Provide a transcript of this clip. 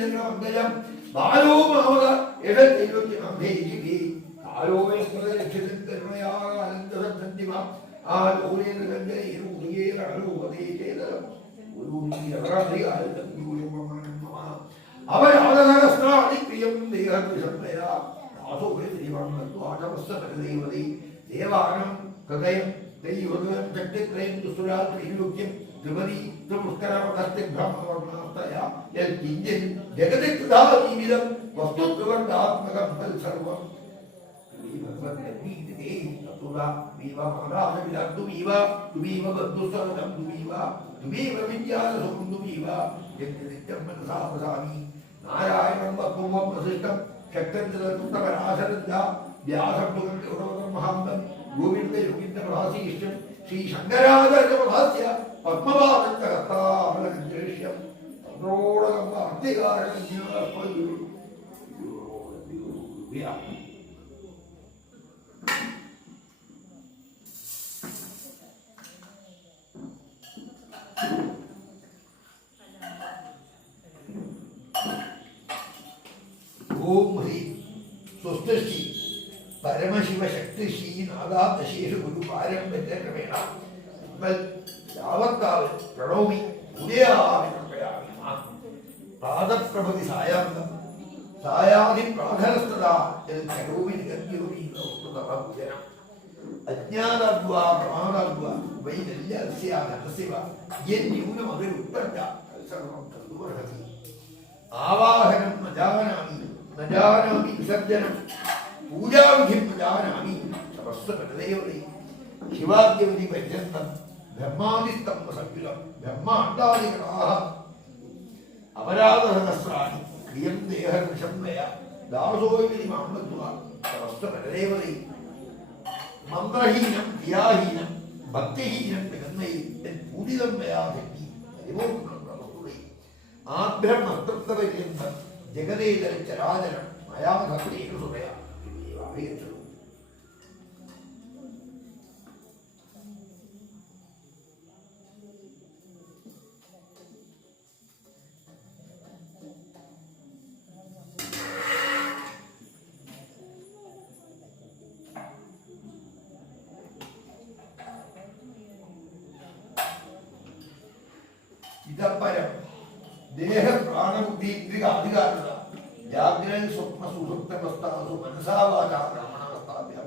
മംഗളം ബാലോ മാമക ഇടദൈവജ്ഞാന്ധേജി ആരോഗ്യ രക്ഷകരുണയാനന്ദസന്ധിമ ആ ലോകേന്ദ്രകണ്ഠേരുകേരൂപതേചേതരം ഒരു അവരാധനസ്നാദിപ്രിയം ദേഹവിഷമയാ ദാസോപരിവാണമസ്തപരദേവതേ ദേവാനം ഹൃദയം ദൈവഹൃദയം ചക്രത്രയം ദുസ്സുരാത്രിലോക്യം ത്രിപതി ത്രിപുഷ്കരമസ്തിഭ്രമവർണാസ്തയാ യൽകിഞ്ചൻ ജഗതി കൃതാ ജീവിതം വസ്തുത്വകർത്താത്മകം തൽ സർവം നാരായണം വസ്തുവം പ്രസിഷ്ടം ശക്തരാശരന്ത വ്യാസം ഗോവിന്ദ യോഗിന്ദ പ്രഭാസീഷ്ടം ശ്രീ ശങ്കരാചാര്യ പത്മപാദം അർത്ഥകാരണം ഓം ഹ്രീ സ്വസ്തി പരമശിവശക്തിശ്രീ നാദാദശേഷ ഗുരു പാരമ്പര്യക്രമേണ യാവത്താവ് പ്രണോമി ഉദയാമി പാദപ്രഭതി സായാന്തം സായാദി പ്രാധനസ്ഥതാ കരോമി നിഗദ്യോമി പൂജനം അജ്ഞാതദ്വാ പ്രമാണദ്വാ വൈനല്യസ്യാനസ്യവ യന്യൂനമതിരുത്തഞ്ച സർവം തദ്വർഹതി ആവാഹനം ന ജാനാമി വിസർജനം പൂജാവിധിം ന ജാനാമി സമസ്തപരദേവതേ ശിവാദ്യവതി പര്യന്തം ബ്രഹ്മാദിസ്തംഭ സംയുതം ബ്രഹ്മാണ്ടാദിഗണാഃ അപരാധസഹസ്രാണി ക്രിയം ദേഹനിഷംനയ ദാസോയതി മാമത്വാ സമസ്തപരദേവതേ മന്ത്രഹീനം ക്രിയാഹീനം ഭക്തിഹീനം ജഗന്നയിൽ പൂരിതം മയാ ഭക്തി ആഭ്രമതൃപ്തപര്യന്തം ജഗതേതര ചരാചരം മയാഭക്തേന സുമയാ ഇതപ്പരം ദേഹ പ്രാണബുദ്ധി ഇന്ദ്രിയ അധികാരത ജാഗ്രൻ സ്വപ്ന സുഷുപ്തവസ്ഥാസു മനസാവാചാ ബ്രഹ്മണവസ്ഥാഭ്യാം